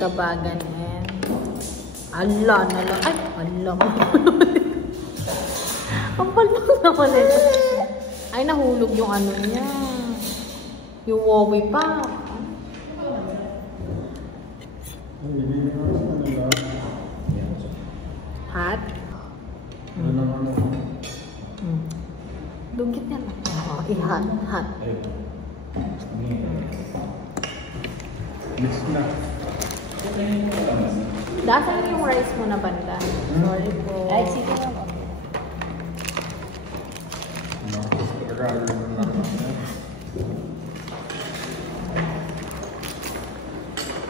Kabagan and ala na lang. Ay, ala mo. Ang palpag naman ito. Ay, nahulog yung ano niya. Yung wowi pa. Hot? Dugit yan. Oo, i-hot. Hot. Mix na. Dasan yung rice mo na banda. Sorry po. Ay, sige na.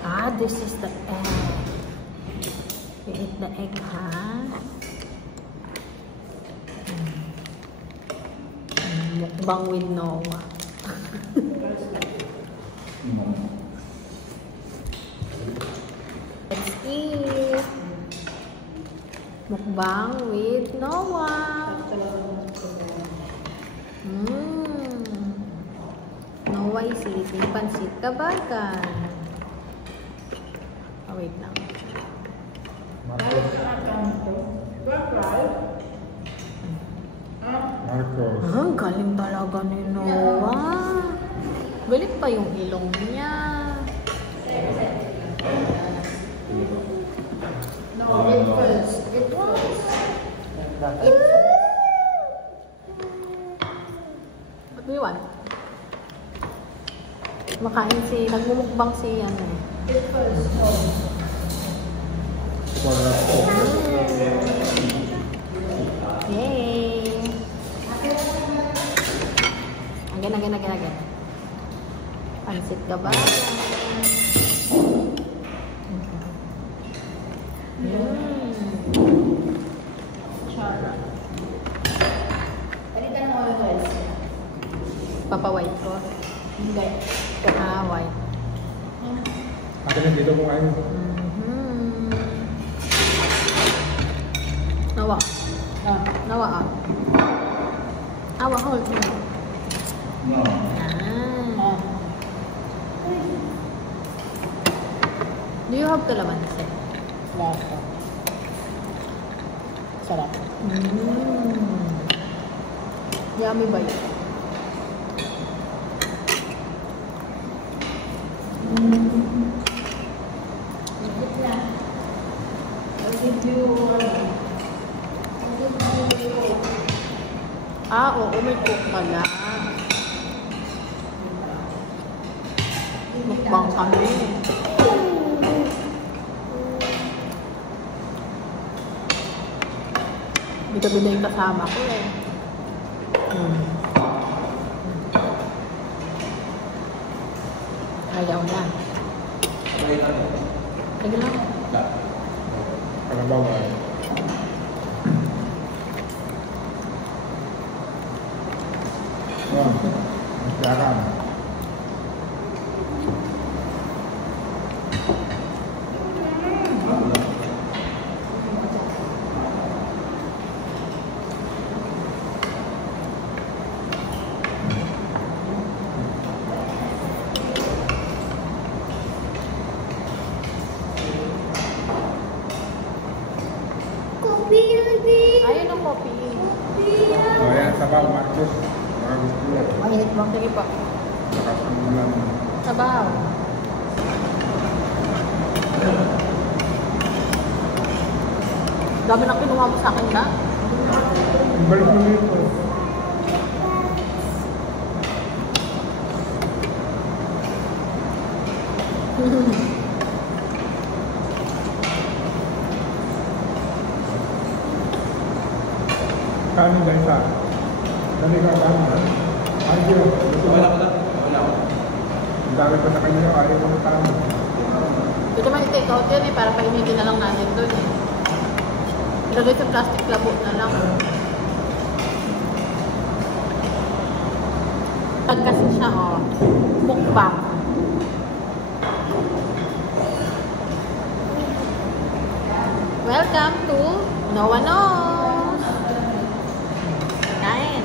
Ah, this is the egg. You eat the egg, ha? Mukbang with Noah. Let's eat. Mukbang with Noah. Noah is eating Pansit Kabagan. Oh, wait lang. Marcos. Ah, galing talaga ni Noah. Galit pa yung ilong niya. No, it was. What do you want? Makain nagmumukbang si ano eh. It was. Yay! Again. Pansit Kabagan. Chara. Palitan mo ako guys. Papa-white ko. Hindi. White. Akin na dito kumain. Nawa. Nawa ah. Awa, hold mo. No. Do you have kalamansi? Lasa. Sarap. Yummy ba yun? Ikit na. I'll give you Ah, oo, may cook pala. Mukbang kami. Bida-bida yung kasama ko eh. Ayaw na. Sige lang. Kalabaw ay. Masyaran. Ayun ang kopi. O yan, sabaw, Marcos. Mainit bang? Sige pa. Nakasangulan. Sabaw. Dami na kinuha mo sa akin na. Balik mo dito. Kanin guys ha. Dali ka kanin. Ayaw. Wala. Ang dami pa sa kanya. Ayaw ko ng kanin. Ito man i-take out yan eh. Para painitin na lang natin doon eh. Ilagay sa plastic labo na lang. Pag kasi siya oh. Mukbang. Welcome to Noah Knows. Kain.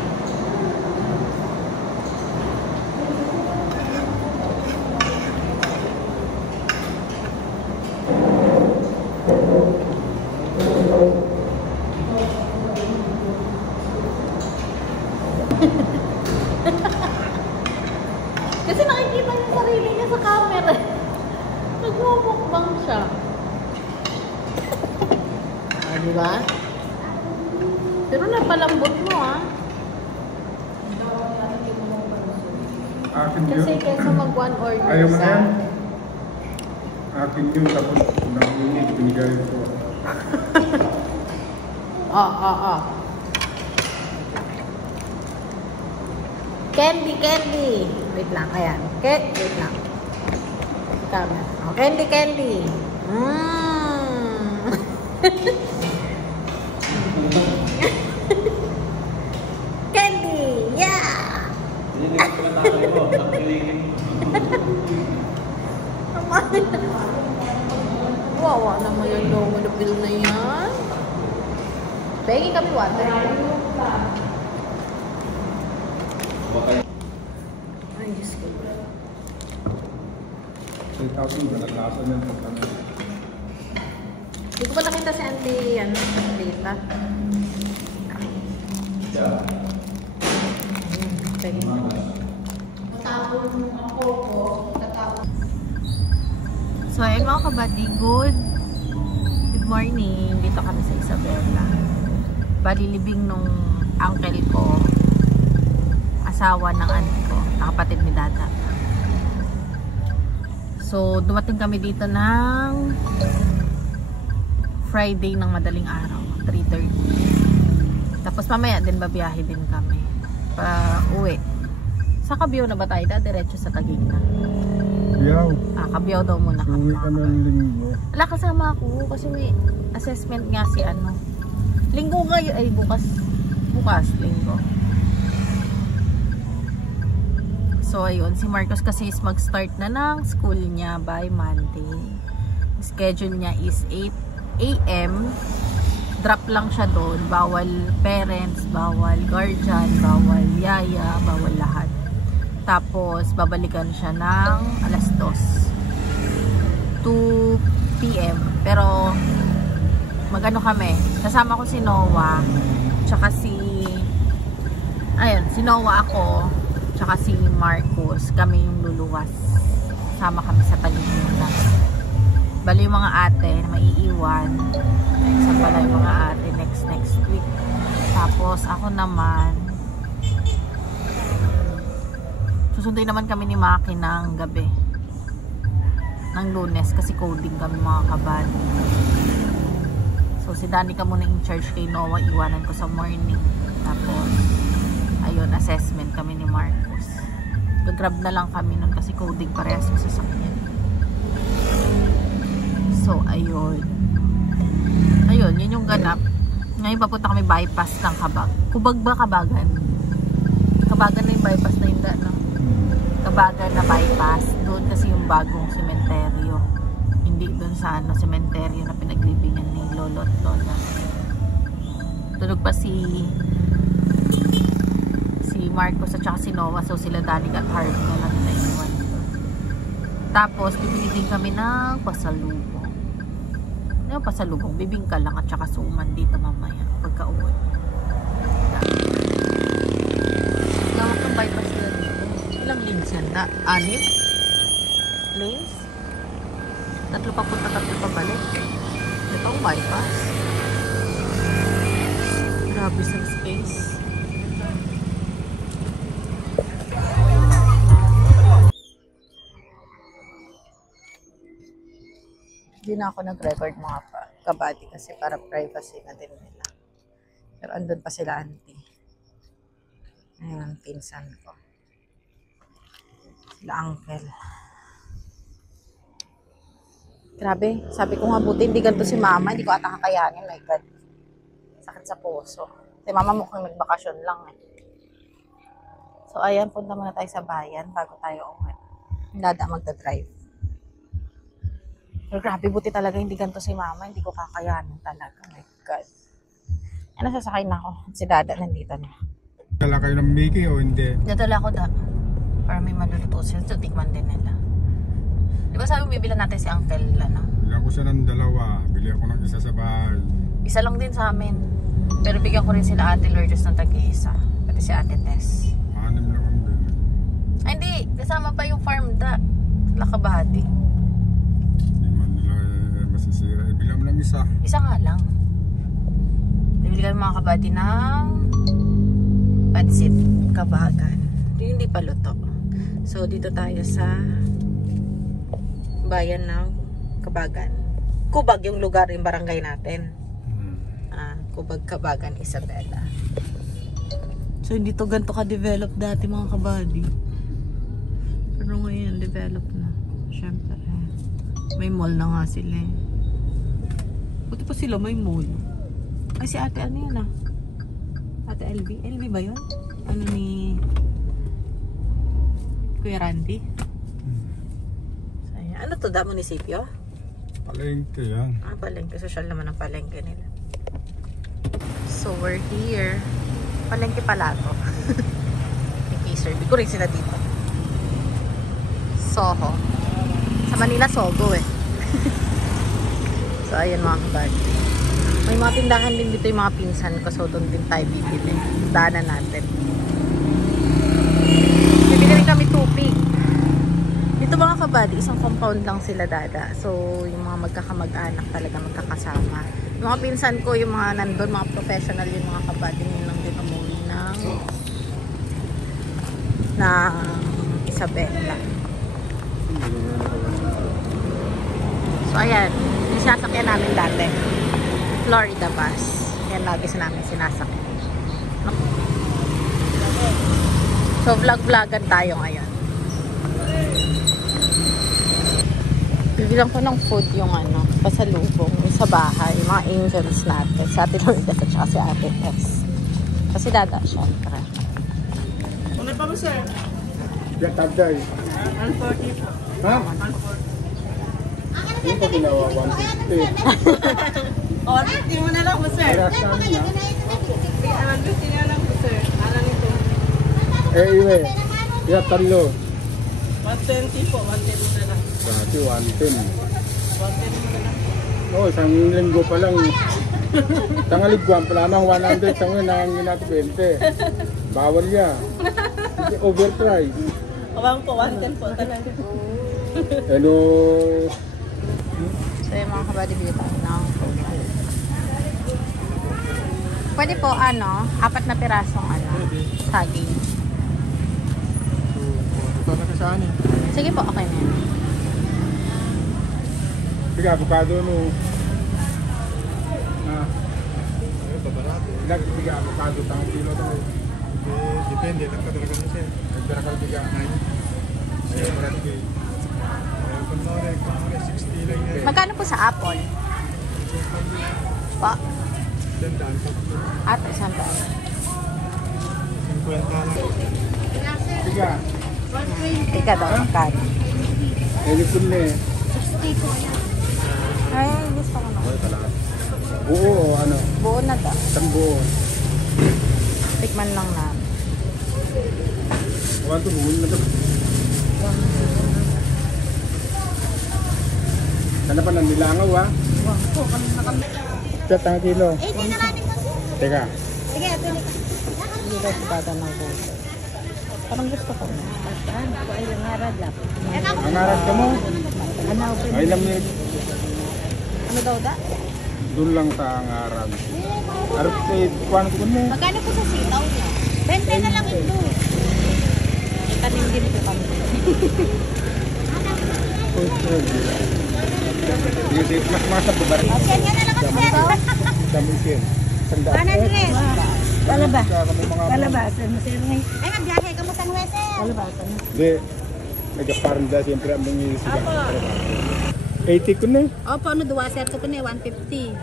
Kasi nakikita niya sarili niya sa camera. Nagmumukbang siya. Ah, di ba? Pero napalambot mo, ah. Akin yun. Kasi kesa mag-one order Ayaw mo na sa... yan? Akin yun, tapos nakulit, binigay ko. Candy. Wait lang, ayan. Wait lang. Tama. Oh, candy. Candy, yeah! Wawa naman yung logo na bill na yan. Pegi kami water. Ay, Diyos ko. 3,000 ba naglasa ng pagkano? Hindi ko pa nakita si Auntie, Rita. Yeah. Pwede mo. Matapon ako po. So, ayun mga kabady, good morning. Dito kami sa Isabela. Bali, libing nung uncle ko, asawa ng auntie ko, nakapatid ni Dada. So, dumating kami dito ng Friday ng madaling araw, 3:30. Tapos mamaya din babiyahe din kami pa uwi. Sa Cabiao na ba tayo? Diretso sa Taguig na. Yaw. Cabiao daw muna kami. Uwi ka ng linggo. Wala, kasama ako kasi may assessment nga si linggo ngayon ay bukas linggo. So ayun, si Marcos kasi is mag-start na ng school niya by Monday. Schedule niya is 8 AM. Drop lang siya doon. Bawal parents, bawal guardian, bawal yaya, bawal lahat. Tapos babalikan siya ng alas 2 PM. Pero magano kami, kasama ko si Noah, tsaka si Noah ako, tsaka si Marcos. Kami yung luluwas. Sama kami sa Taguig. Bali yung mga ate na maiiwan. Isa pala yung mga ate next week. Tapos ako naman, susunduin naman kami ni Maki ng gabi, ng Lunes, kasi coding kami mga kabady. So si Danica muna in charge kay Noah, iwanan ko sa morning. Tapos ayun, assessment kami ni Marcos. Gagrab na lang kami nun kasi coding parehas ko sa sakyan. So ayun, yun yung ganap. Ngayon papunta kami bypass ng Kabag. Kubag ba Kabagan? Kabagan na yung bypass na yun, no? Kabagan na bypass. Doon kasi yung bagong sementeryo. Hindi doon sa sementeryo na pinaglibingan ni Lolo at Lola. Tulog pa si Marcos at saka si Noah. So sila Danica at Harvey na lang na iwan. Tapos bibili din kami ng pasalubong. Ano yung pasalubong? Bibingka lang at saka suman dito mamaya pagka uwi. Gawag ng bypass nila dito. Ilang lanes yan? 6 lanes? 3 papunta, 3 pabalik. Ito ang bypass. Grabe sa space. Hindi na ako nag-record mga kabady kasi para privacy na din nila. Pero andun pa sila auntie. Ayan ang pinsan ko. Sila uncle. Grabe, sabi ko nga buti hindi ganito si mama. Hindi ko ata kakayanin. My God. Sakit sa puso. Si mama mukhang nagbakasyon lang eh. So ayan, punta muna tayo sa bayan bago tayo uwi. Dada magdadrive. Pero grabe, buti talaga hindi ganito si mama. Hindi ko kakayanin talaga. My God. Ano, sasakay na ako. Si Dada nandito na. Dala kayo ng Mickey o hindi? Dadala ko da. Para may maluluto sila. So, tikman din nila. Di ba sabi bibila natin si Uncle, ano? Bili ako siya ng 2. Bili ako ng isa sa bahay. Isa lang din sa amin. Pero bigyan ko rin sila Ate Lourdes ng tag-iisa. Pati si Ate Tess. 6 naman din. Ay, hindi. Kasama pa yung farm da. Lakabahati. Hindi man nila masisira. Bigla mo lang isa. Isa nga lang. Bibili kami mga kabady ng pansit kabagan. Hindi pa luto. So, dito tayo sa bayan ng Kabagan. Kubag yung lugar, yung barangay natin. Kubag, Kabagan, Isabela. So, hindi to ganito ka-develop dati mga kabady. Pero ngayon, develop na. Siyempre. May mall na nga sila eh. Buti pa sila may mall. Ay, si ate, ano yun ah? Ate LB? LB ba yun? Ano ni Kuya Randy? So, ayan. Ano to? Da munisipyo? Palengke yan. Palengke. Social naman ang palengke nila. So, we're here. Palengke pala to. K-Sir. Di ko rin sila dito. Soho. Sa Manila, Sogo eh. So, ayan mga kabady. May mga tindahan din dito yung mga pinsan ko. So, doon din tayo bibili. Daanan natin. Bibili rin kami tupig. Dito mga kabady, isang compound lang sila dada. So, yung mga magkakamag-anak talaga magkakasama. Yung mga pinsan ko, yung mga nandun, mga professional yung mga kabady. Yun lang din umuwi ng Isabela. So, ayan. Yung sinasakyan namin dati. Florida bus. Yan lagi namin sinasakyan. So, vlog-vlogan tayo ngayon. Bibilang ko ng food yung ano, pasalubong sa bahay, yung mga angels natin. Sa Ate Lourdes at saka si Ate Tess. Kasi dada, syempre. Ano pa mo, sir? Yan, tagday. 140 po. Ha? 140. Yung pa ginawa, 150. O, 150 mo na lang po, sir. Kaya sa amin na. 150 na lang po, sir. Ano nito? Iwe. Yan, talo. 120 po, 110 na lang. Dati, 110. 110 mo na lang. Oo, isang linggo pa lang. Tangaligwan, pala namang 100. Tangalig, nangangin natin 20. Bawal yan. Overprice. Awang po, 110 po talaga. Ano? So, yung mga kabady dito ng food. Pwede po, ano, 4 na pirasong, ano, saging. Ito na kasaan eh. Sige po, okay na yan. Sige, avocado no. Ilag, sige, avocado, tangang kilo daw. Depende, nagkadalaga mo siya. Nagdalaga biga. Siya, marami. Kunwari, 60 lang yan. Magkano po sa apple? Pa? At isang daan. 50 lang. Sige. Tika daw, magkano? Elipon na eh. Ay, gusto ko na. Buo o ano? Buo na daw. Isang buo. Tikman lang na. Wala ito, buo na ito. Sana pa nang nilangaw ha? Ito, tangang kilo. Teka. Sige, pili ka. Hindi daw si tata ng buo. Parang gusto ko na. Ako ay nangarad lang. Ang harap ka mo? Ay lang yun. Ano daw da? Doon lang sa ang harap. Harap eh, kuhaan ko na eh. Magkano po sa sitaw niya? 20 na lang ito. Itanim din po kami. Mas masap ba rin? Yan nga na lang kasi sir. Dami isin. 100. Talaba. Kalabasan mo sir ngay. Ay, nagbiyahe ka mo San Jose. Kalabasan. Hindi. Nagkaparanda siyempre ang mga sila. 80 ko na eh. Opo, ano duwa sir ko na 150.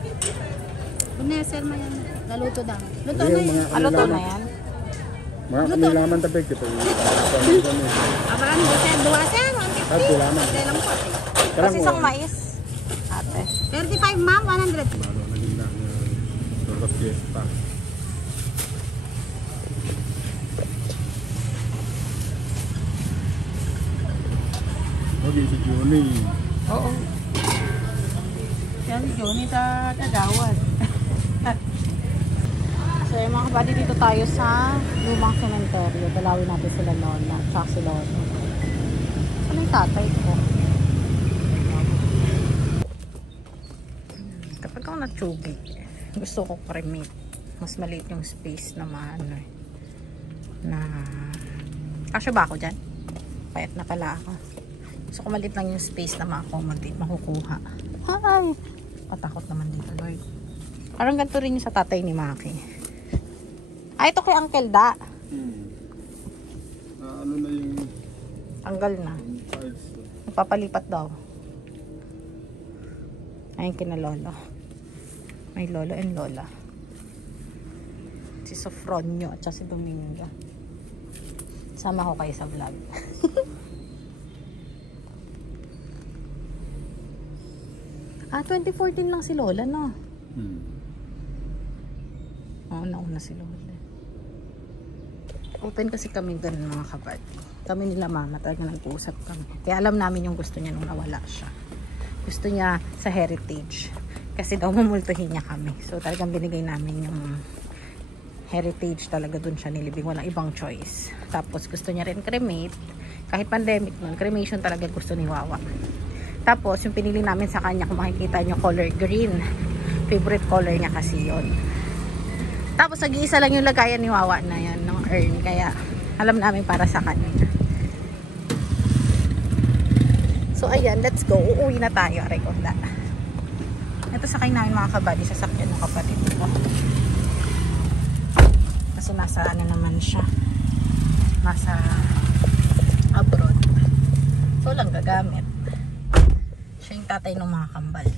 Kunya sir mo yan. Naluto daw. Luto na yan. Ano to na yan? Mga kanilaman tapik ito. Abaran mo sir, duwa sir, 150. At kailangan. Kaya lang po. Kasi isang mais. Ate. 35 ma'am, 100. Naging na Dorot Fiesta. Okay, si Johnny. Oo. Yan, Johnny ta Gawad. So yung mga kabady, dito tayo sa lumang sementeryo. Dalawin natin sila Lola at si Lolo. Saan yung tatay ko? Kapag ako natsugi, gusto ko cremate. Mas maliit yung space na maano eh. Na kasya ba ako dyan? Payat na pala ako. Gusto ko maliit lang yung space na ma-accommodate, makukuha. Ay! Patakot naman dito, Lord. Parang ganito rin yung sa tatay ni Maki. Ay, ito kay Uncle Da. Ano na yung Tanggal na. sides? Nagpapalipat daw. Ayun kina Lolo. May Lolo and Lola. Si Sofronio at si Dominga. Sama ko kayo sa vlog. 2014 lang si Lola, no? Oo, nauna si Lola. Open kasi kami ganun mga kabad. Kami nila mama talaga nag-uusap kami. Kaya alam namin yung gusto niya nung nawala siya. Gusto niya sa heritage. Kasi daw mamultuhin niya kami. So talagang binigay namin yung heritage talaga dun siya nilibing. Walang ibang choice. Tapos gusto niya rin cremate. Kahit pandemic nun, cremation talaga gusto ni Wawa. Tapos yung pinili namin sa kanya, kung makikita nyo, color green. Favorite color niya kasi yun. Tapos nag-iisa lang yung lagayan ni Wawa na yan ng urn. Kaya alam namin para sa kanya. So ayan, let's go. Uuwi na tayo. Aray ko, wala. Ito sakay namin mga kabady. Sasakyan ng kapatid ko. Kasi nasa ano naman siya. Nasa abroad. So lang gagamit. Siya yung tatay ng mga kambal.